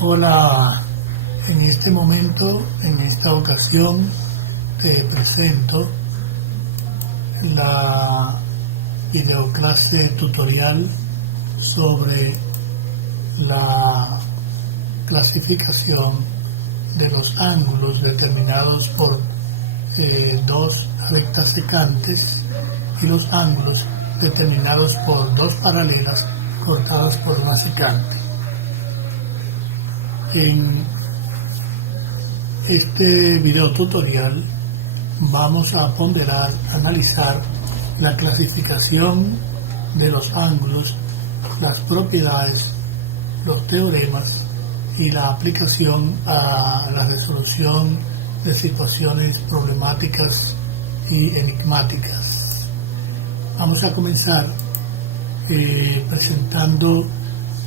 Hola, en este momento, en esta ocasión, te presento la videoclase tutorial sobre la clasificación de los ángulos determinados por dos rectas secantes y los ángulos determinados por dos paralelas cortadas por una secante. En este video tutorial vamos a ponderar, analizar la clasificación de los ángulos, las propiedades, los teoremas y la aplicación a la resolución de situaciones problemáticas y enigmáticas. Vamos a comenzar presentando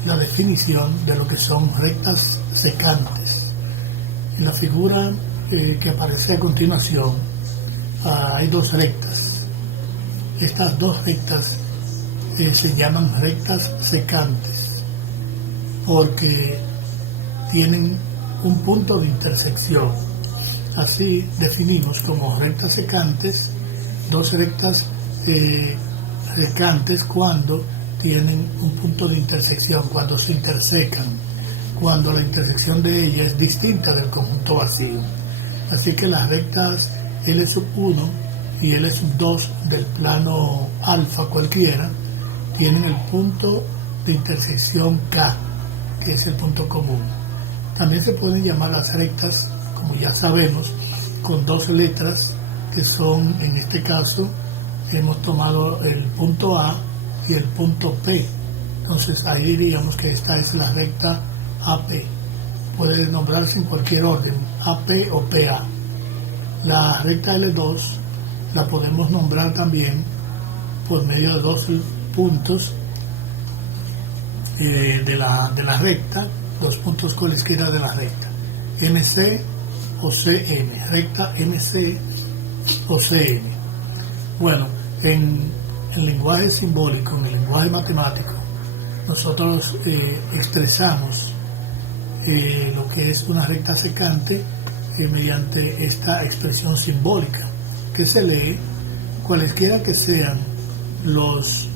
la definición de lo que son rectas secantes. En la figura que aparece a continuación hay dos rectas. Estas dos rectas se llaman rectas secantes porque tienen un punto de intersección. Así definimos como rectas secantes dos rectas secantes cuando tienen un punto de intersección, cuando se intersecan, cuando la intersección de ellas es distinta del conjunto vacío. Así que las rectas L1 y L2 del plano alfa cualquiera tienen el punto de intersección K, que es el punto común. También se pueden llamar las rectas, como ya sabemos, con dos letras que son, en este caso, hemos tomado el punto A y el punto P. Entonces ahí diríamos que esta es la recta AP. Puede nombrarse en cualquier orden, AP o PA. La recta L2 la podemos nombrar también por medio de dos puntos de la recta, dos puntos cualesquiera de la recta, MC o CM, recta MC o CM. Bueno, en el lenguaje simbólico, en el lenguaje matemático, nosotros expresamos lo que es una recta secante mediante esta expresión simbólica que se lee cualesquiera que sean las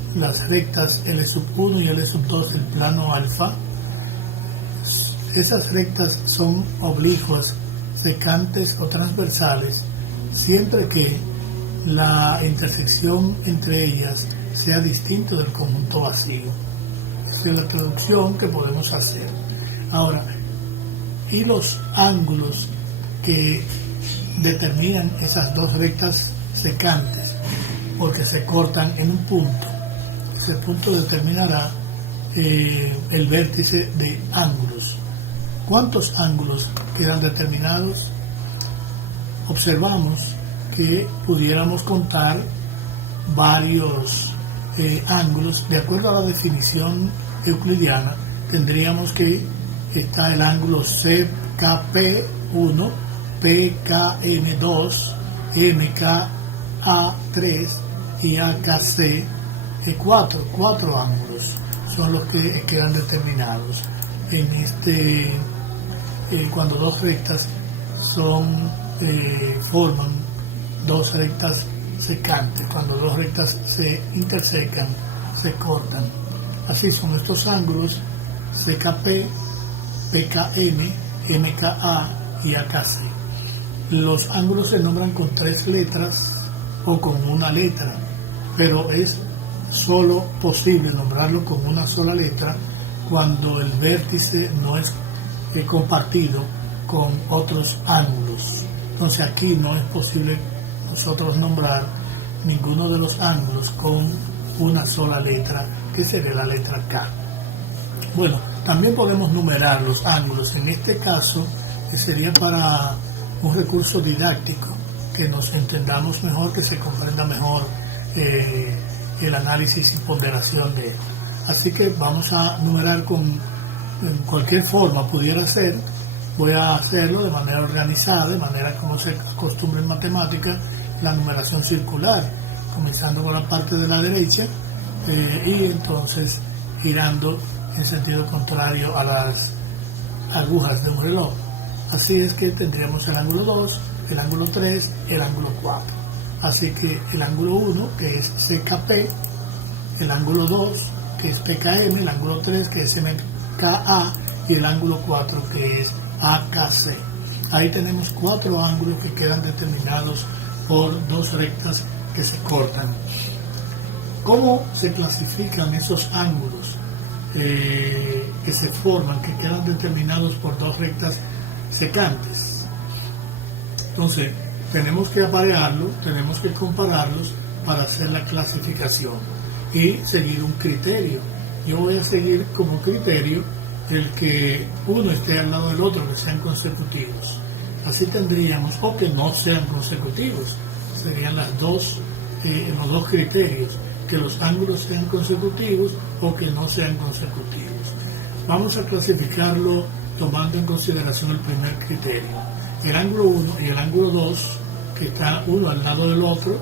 rectas L1 y L2 del plano alfa. Esas rectas son oblicuas, secantes o transversales siempre que la intersección entre ellas sea distinta del conjunto vacío. Esa es la traducción que podemos hacer. Ahora, y los ángulos que determinan esas dos rectas secantes, porque se cortan en un punto. Ese punto determinará el vértice de ángulos. ¿Cuántos ángulos quedan determinados? Observamos que pudiéramos contar varios ángulos. De acuerdo a la definición euclidiana, tendríamos que está el ángulo CKP1, PKN2, MKA3 y AKC4. Cuatro ángulos son los que quedan determinados en cuando dos rectas forman dos rectas secantes. Cuando dos rectas se intersecan, se cortan. Así son estos ángulos CKP, PKN, MKA y AKC. Los ángulos se nombran con tres letras o con una letra, pero es solo posible nombrarlo con una sola letra cuando el vértice no es compartido con otros ángulos. Entonces aquí no es posible nosotros nombrar ninguno de los ángulos con una sola letra, que sería la letra K. Bueno, también podemos numerar los ángulos. En este caso sería para un recurso didáctico, que nos entendamos mejor, que se comprenda mejor el análisis y ponderación de él. Así que vamos a numerar en cualquier forma pudiera ser. Voy a hacerlo de manera organizada, de manera como se acostumbra en matemática, la numeración circular, comenzando con la parte de la derecha y entonces girando en sentido contrario a agujas de un reloj. Así es que tendríamos el ángulo 2, el ángulo 3, el ángulo 4. Así que el ángulo 1, que es CKP, el ángulo 2, que es PKM, el ángulo 3, que es MKA, y el ángulo 4, que es AKC. Ahí tenemos 4 ángulos que quedan determinados por 2 rectas que se cortan. ¿Cómo se clasifican esos ángulos que se forman, que quedan determinados por 2 rectas secantes? Entonces, tenemos que aparearlo, tenemos que compararlos para hacer la clasificación y seguir un criterio. Yo voy a seguir como criterio el que uno esté al lado del otro, que sean consecutivos. Así tendríamos, o que no sean consecutivos, serían los dos criterios, que los ángulos sean consecutivos o que no sean consecutivos. Vamos a clasificarlo tomando en consideración el primer criterio, el ángulo 1 y el ángulo 2, que está uno al lado del otro.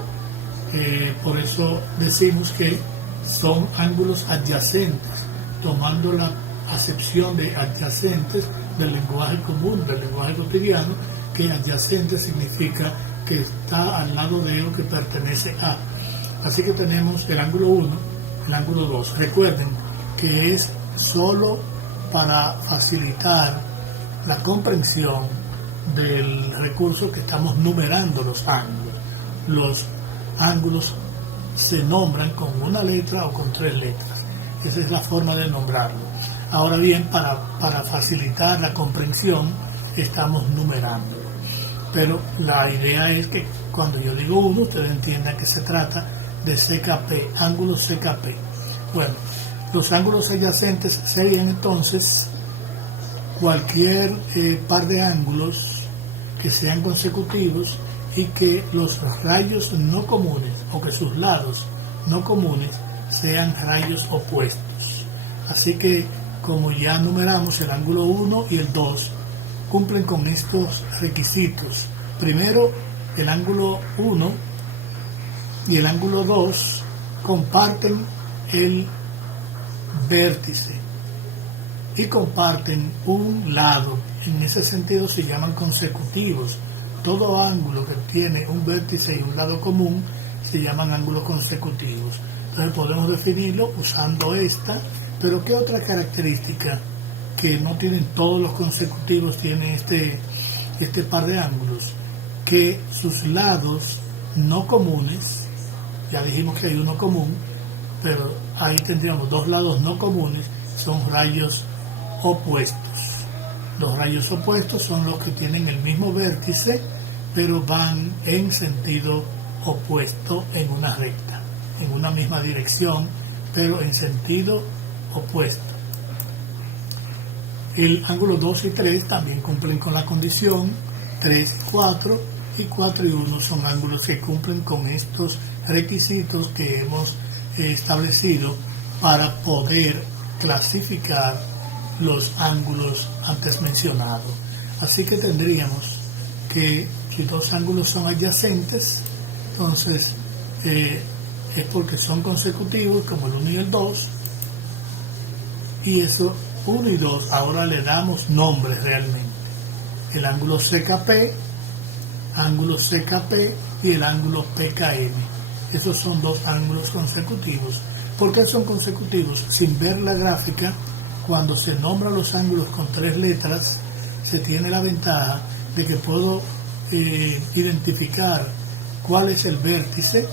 Por eso decimos que son ángulos adyacentes, tomando la acepción de adyacentes del lenguaje común, del lenguaje cotidiano, que adyacente significa que está al lado de o que pertenece a. Así que tenemos el ángulo 1, el ángulo 2. Recuerden que es solo para facilitar la comprensión del recurso que estamos numerando los ángulos. Los ángulos se nombran con una letra o con 3 letras. Esa es la forma de nombrarlo. Ahora bien, para facilitar la comprensión, estamos numerándolo. Pero la idea es que cuando yo digo 1, ustedes entiendan que se trata de CKP, ángulo CKP. Bueno, los ángulos adyacentes serían entonces cualquier par de ángulos que sean consecutivos y que los rayos no comunes o que sus lados no comunes sean rayos opuestos. Así que, como ya numeramos, el ángulo 1 y el 2 cumplen con estos requisitos. Primero, el ángulo 1 y el ángulo 2 comparten el vértice y comparten un lado. En ese sentido se llaman consecutivos. Todo ángulo que tiene un vértice y un lado común se llaman ángulos consecutivos. Entonces podemos definirlo usando esta. Pero ¿qué otra característica que no tienen todos los consecutivos tiene este par de ángulos? Que sus lados no comunes, ya dijimos que hay uno común, pero ahí tendríamos 2 lados no comunes, son rayos opuestos. Los rayos opuestos son los que tienen el mismo vértice, pero van en sentido opuesto en una recta, en una misma dirección, pero en sentido opuesto. El ángulo 2 y 3 también cumplen con la condición, 3 y 4, y 4 y 1 son ángulos que cumplen con estos requisitos que hemos establecido para poder clasificar los ángulos antes mencionados. Así que tendríamos que si 2 ángulos son adyacentes, entonces es porque son consecutivos, como el 1 y el 2, y eso 1 y 2 ahora le damos nombres realmente. El ángulo CKP y el ángulo PKM. Esos son 2 ángulos consecutivos. ¿Por qué son consecutivos? Sin ver la gráfica, cuando se nombran los ángulos con 3 letras, se tiene la ventaja de que puedo identificar cuál es el vértice,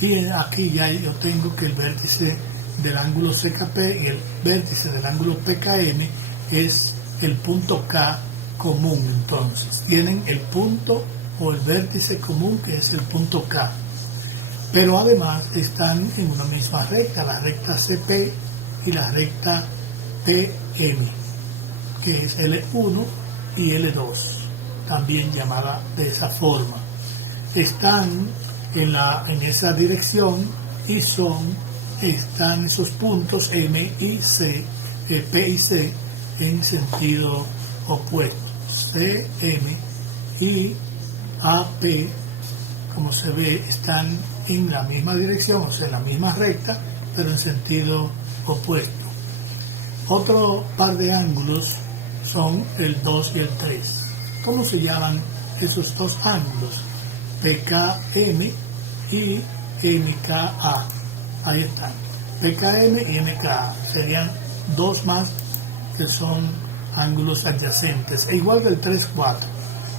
y aquí ya yo tengo que el vértice del ángulo CKP y el vértice del ángulo PKM es el punto K común. Entonces tienen el punto o el vértice común, que es el punto K, pero además están en una misma recta, la recta CP y la recta PM, que es L1 y L2, también llamada de esa forma. Están en esa dirección y están esos puntos M y C, P y C en sentido opuesto. CM y AP, como se ve, están en la misma dirección, o sea, en la misma recta, pero en sentido opuesto. Otro par de ángulos son el 2 y el 3. ¿Cómo se llaman esos dos ángulos? PKM y MKA. Ahí están. PKM y MKA serían dos más que son ángulos adyacentes. E igual del 3, 4.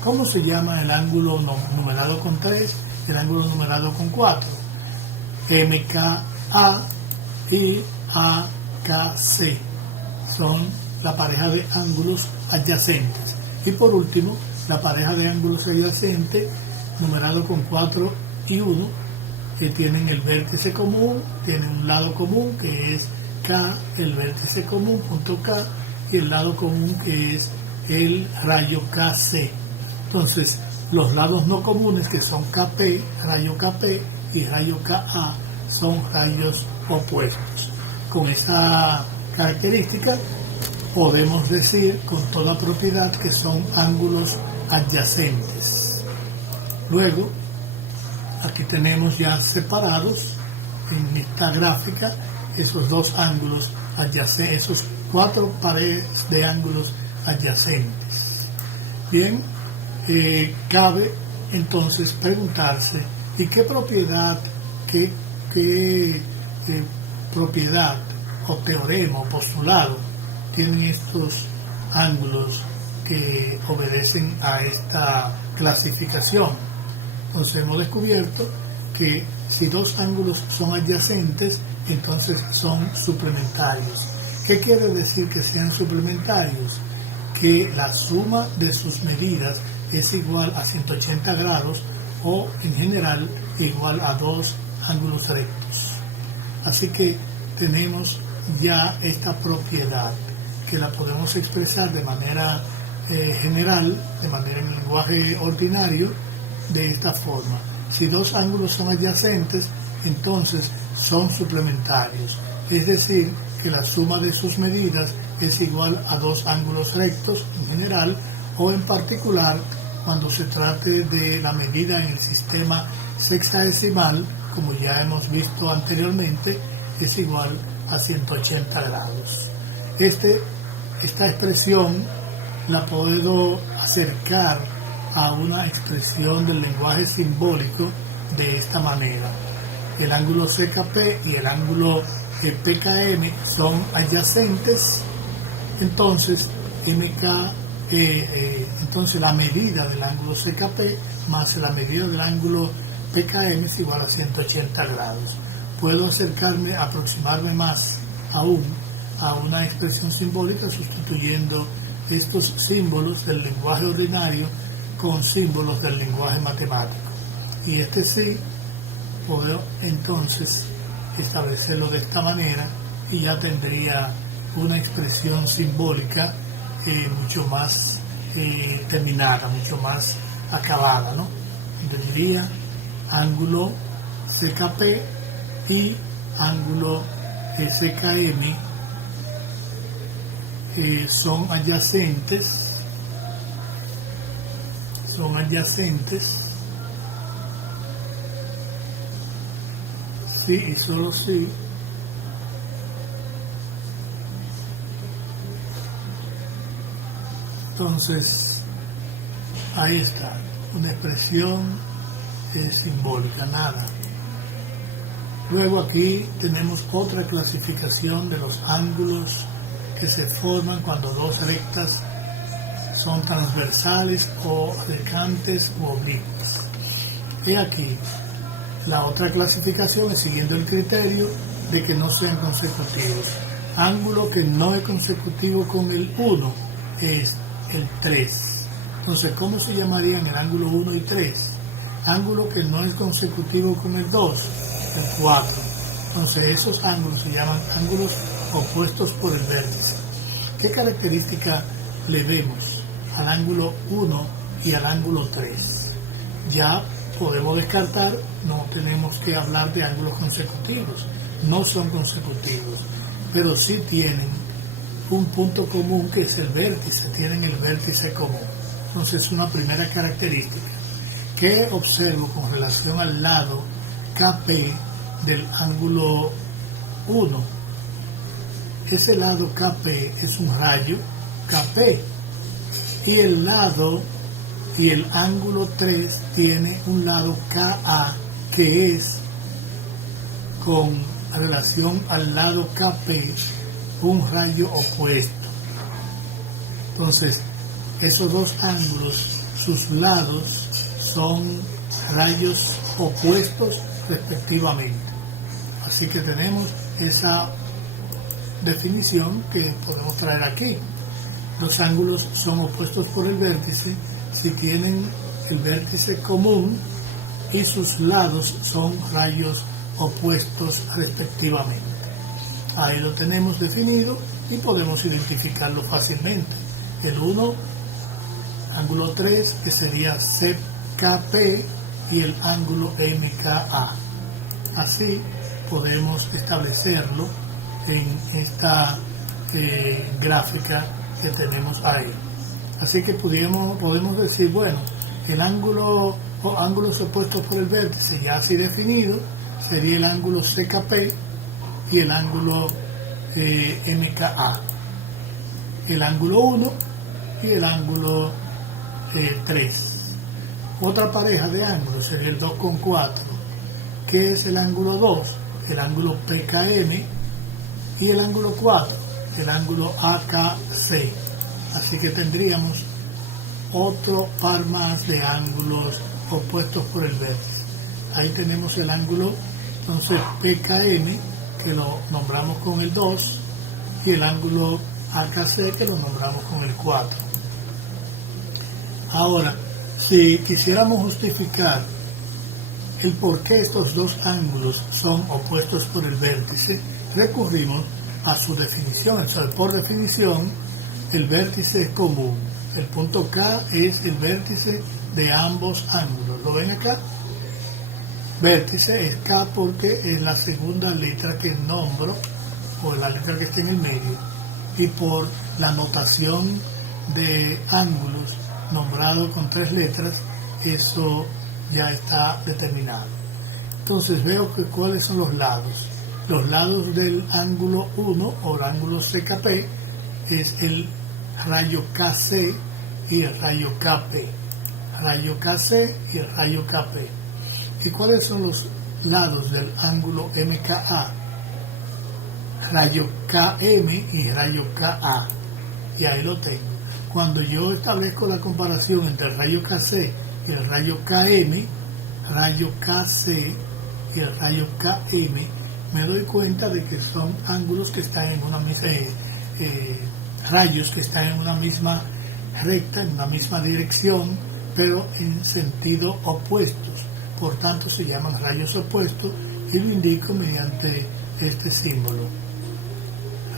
¿Cómo se llama el ángulo numerado con 3 y el ángulo numerado con 4? MKA y AKC son la pareja de ángulos adyacentes. Y por último, la pareja de ángulos adyacentes numerado con 4 y 1, que tienen el vértice común, tienen un lado común que es K, el vértice común, punto K, y el lado común que es el rayo KC. Entonces, los lados no comunes, que son KP, rayo KP, y rayo KA, son rayos opuestos. Con esta característica podemos decir con toda propiedad que son ángulos adyacentes. Luego, aquí tenemos ya separados en esta gráfica esos dos ángulos adyacentes, esos 4 paredes de ángulos adyacentes. Bien, cabe entonces preguntarse, ¿y qué propiedad, qué propiedad o teorema o postulado tienen estos ángulos que obedecen a esta clasificación? Entonces hemos descubierto que si dos ángulos son adyacentes, entonces son suplementarios. ¿Qué quiere decir que sean suplementarios? Que la suma de sus medidas es igual a 180 grados o en general igual a dos ángulos rectos. Así que tenemos ya esta propiedad que la podemos expresar de manera general, de manera en lenguaje ordinario, de esta forma. Si dos ángulos son adyacentes, entonces son suplementarios, es decir, que la suma de sus medidas es igual a dos ángulos rectos en general, o en particular cuando se trate de la medida en el sistema sexagesimal, como ya hemos visto anteriormente, es igual a 180 grados. Esta expresión la puedo acercar a una expresión del lenguaje simbólico de esta manera. El ángulo CKP y el ángulo PKM son adyacentes, entonces entonces la medida del ángulo CKP más la medida del ángulo PKM es igual a 180 grados. Puedo aproximarme más aún a una expresión simbólica sustituyendo estos símbolos del lenguaje ordinario con símbolos del lenguaje matemático. Y sí, puedo entonces establecerlo de esta manera y ya tendría una expresión simbólica mucho más terminada, mucho más acabada, ¿no? Entonces diría ángulo CKP y ángulo CKM son adyacentes, sí y solo sí, entonces ahí está, una expresión simbólica, nada. Luego aquí tenemos otra clasificación de los ángulos que se forman cuando dos rectas son transversales o acercantes u oblicuas. Y aquí la otra clasificación es siguiendo el criterio de que no sean consecutivos. Ángulo que no es consecutivo con el 1 es el 3. Entonces, ¿cómo se llamarían el ángulo 1 y 3? Ángulo que no es consecutivo con el 2, el 4. Entonces, esos ángulos se llaman ángulos opuestos por el vértice. ¿Qué característica le vemos al ángulo 1 y al ángulo 3? Ya podemos descartar, no tenemos que hablar de ángulos consecutivos, no son consecutivos, pero sí tienen un punto común que es el vértice, tienen el vértice común. Entonces, una primera característica. ¿Qué observo con relación al lado KP del ángulo 1? Ese lado KP es un rayo KP, y el ángulo 3 tiene un lado KA que es con relación al lado KP un rayo opuesto. Entonces, esos dos ángulos, sus lados son rayos opuestos respectivamente. Así que tenemos esa definición que podemos traer aquí. Los ángulos son opuestos por el vértice si tienen el vértice común y sus lados son rayos opuestos respectivamente. Ahí lo tenemos definido y podemos identificarlo fácilmente. El 1, ángulo 3, que sería CKP, y el ángulo MKA. Así podemos establecerlo en esta gráfica que tenemos ahí. Así que podemos decir, bueno, el ángulo o ángulos opuestos por el vértice ya así definido sería el ángulo CKP y el ángulo MKA, el ángulo 1 y el ángulo 3. Otra pareja de ángulos sería el 2 con 4, que es el ángulo 2, el ángulo PKM, y el ángulo 4, el ángulo AKC. Así que tendríamos otro par más de ángulos opuestos por el vértice. Ahí tenemos el ángulo, entonces, PKM, que lo nombramos con el 2, y el ángulo AKC, que lo nombramos con el 4. Ahora, si quisiéramos justificar el por qué estos dos ángulos son opuestos por el vértice, recurrimos a su definición. Entonces, por definición, el vértice es común. El punto K es el vértice de ambos ángulos. ¿Lo ven acá? Vértice es K porque es la segunda letra que nombro, o la letra que está en el medio. Y por la notación de ángulos nombrado con 3 letras, eso ya está determinado. Entonces veo que cuáles son los lados. Los lados del ángulo 1 o el ángulo CKP es el rayo KC y el rayo KP. Rayo KC y el rayo KP. ¿Y cuáles son los lados del ángulo MKA? Rayo KM y rayo KA. Y ahí lo tengo. Cuando yo establezco la comparación entre el rayo KC y el rayo KM, rayo KC y el rayo KM, me doy cuenta de que son ángulos que están en una misma, rayos que están en una misma recta, en una misma dirección, pero en sentido opuestos. Por tanto, se llaman rayos opuestos y lo indico mediante este símbolo.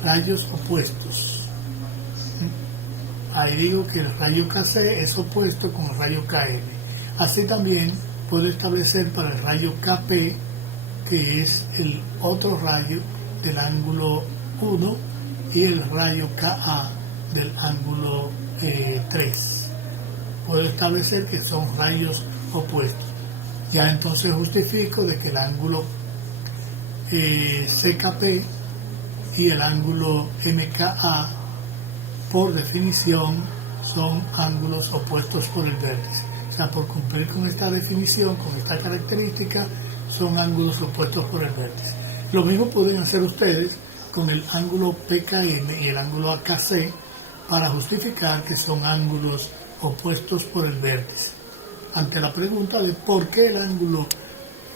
Rayos opuestos. Ahí digo que el rayo KC es opuesto con el rayo KM. Así también puedo establecer para el rayo KP, que es el otro rayo del ángulo 1, y el rayo KA del ángulo 3. Puedo establecer que son rayos opuestos. Ya entonces justifico de que el ángulo CKP y el ángulo MKA, por definición, son ángulos opuestos por el vértice. O sea, por cumplir con esta definición, con esta característica, son ángulos opuestos por el vértice. Lo mismo pueden hacer ustedes con el ángulo PKM y el ángulo AKC para justificar que son ángulos opuestos por el vértice. Ante la pregunta de por qué el ángulo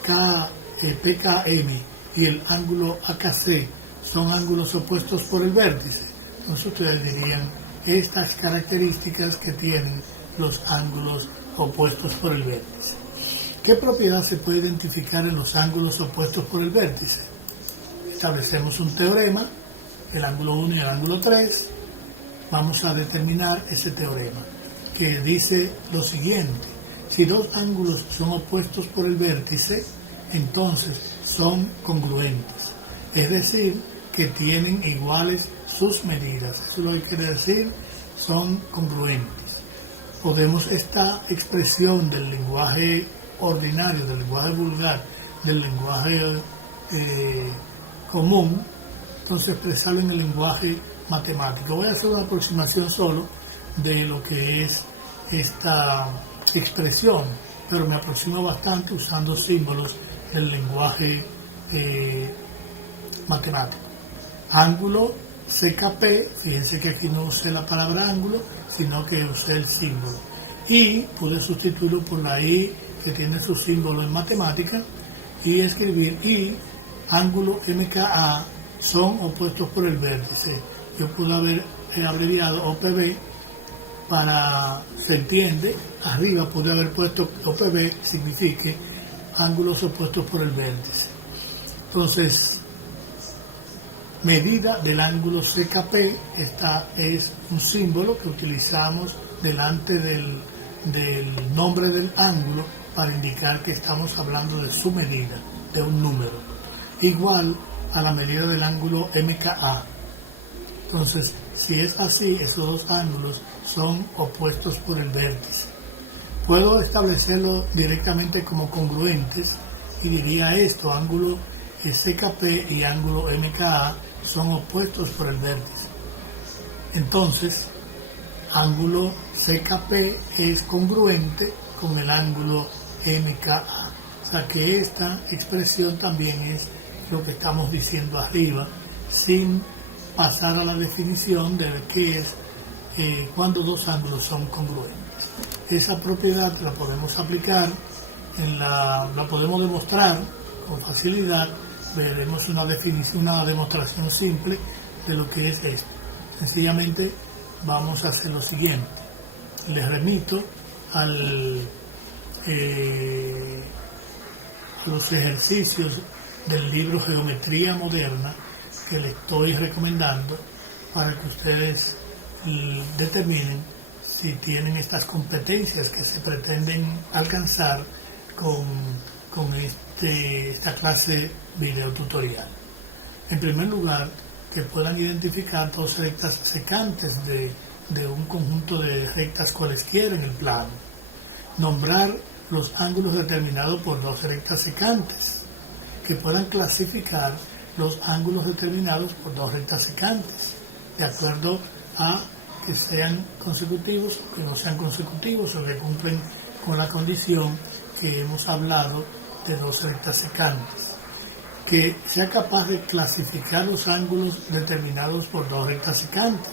PKM y el ángulo AKC son ángulos opuestos por el vértice, entonces ustedes dirían estas características que tienen los ángulos opuestos por el vértice. ¿Qué propiedad se puede identificar en los ángulos opuestos por el vértice? Establecemos un teorema, el ángulo 1 y el ángulo 3. Vamos a determinar ese teorema, que dice lo siguiente: si dos ángulos son opuestos por el vértice, entonces son congruentes, es decir, que tienen iguales sus medidas. Eso es lo que quiere decir, son congruentes. Podemos esta expresión del lenguaje ordinario, del lenguaje vulgar, del lenguaje común, entonces expresarlo en el lenguaje matemático. Voy a hacer una aproximación solo de lo que es esta expresión, pero me aproximo bastante usando símbolos del lenguaje matemático. Ángulo CKP, fíjense que aquí no usé la palabra ángulo, sino que usé el símbolo. Y pude sustituirlo por la I, que tiene su símbolo en matemática, y escribir I, ángulo MKA, son opuestos por el vértice. Yo pude haber abreviado OPB para, se entiende, arriba pude haber puesto OPB, signifique ángulos opuestos por el vértice. Entonces, medida del ángulo CKP, esta es un símbolo que utilizamos delante del nombre del ángulo para indicar que estamos hablando de su medida, de un número, igual a la medida del ángulo MKA. Entonces, si es así, esos dos ángulos son opuestos por el vértice. Puedo establecerlo directamente como congruentes y diría esto: ángulo CKP y ángulo MKA son opuestos por el vértice. Entonces, ángulo CKP es congruente con el ángulo MKA. O sea que esta expresión también es lo que estamos diciendo arriba, sin pasar a la definición de qué es cuando dos ángulos son congruentes. Esa propiedad la podemos aplicar, la podemos demostrar con facilidad. Veremos una demostración simple de lo que es esto. Sencillamente vamos a hacer lo siguiente. Les remito a los ejercicios del libro Geometría Moderna que les estoy recomendando para que ustedes determinen si tienen estas competencias que se pretenden alcanzar con esta clase video tutorial. En primer lugar, que puedan identificar dos rectas secantes de un conjunto de rectas cualesquiera en el plano. Nombrar los ángulos determinados por dos rectas secantes. Que puedan clasificar los ángulos determinados por dos rectas secantes, de acuerdo a que sean consecutivos o que no sean consecutivos, o que cumplen con la condición que hemos hablado de dos rectas secantes. Que sea capaz de clasificar los ángulos determinados por dos rectas secantes.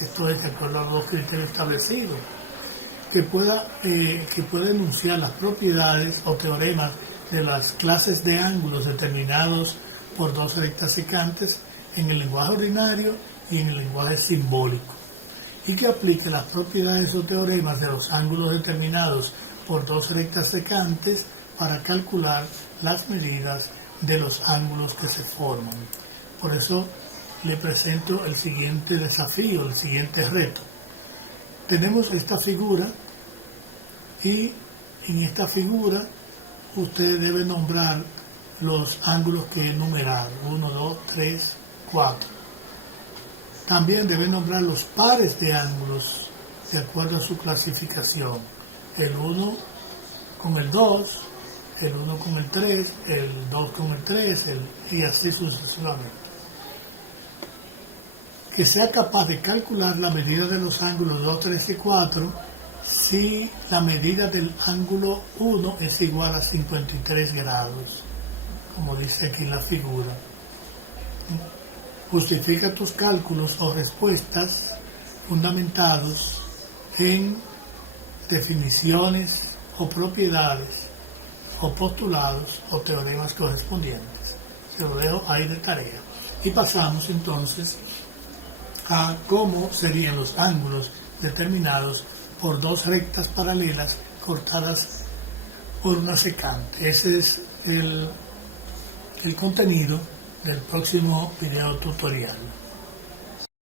Esto es de acuerdo a los dos criterios establecidos. Que pueda enunciar las propiedades o teoremas de las clases de ángulos determinados por dos rectas secantes en el lenguaje ordinario y en el lenguaje simbólico. Y que aplique las propiedades o teoremas de los ángulos determinados por dos rectas secantes para calcular las medidas de los ángulos que se forman. Por eso le presento el siguiente desafío, el siguiente reto. Tenemos esta figura y en esta figura usted debe nombrar los ángulos que he numerado, 1, 2, 3, 4. También debe nombrar los pares de ángulos de acuerdo a su clasificación. El 1 con el 2, el 1 con el 3, el 2 con el 3, y así sucesivamente. Que sea capaz de calcular la medida de los ángulos 2, 3 y 4 si la medida del ángulo 1 es igual a 53 grados, como dice aquí en la figura. Justifica tus cálculos o respuestas fundamentados en definiciones o propiedades o postulados o teoremas correspondientes. Se lo dejo ahí de tarea. Y pasamos entonces a cómo serían los ángulos determinados por dos rectas paralelas cortadas por una secante. Ese es el contenido del próximo video tutorial.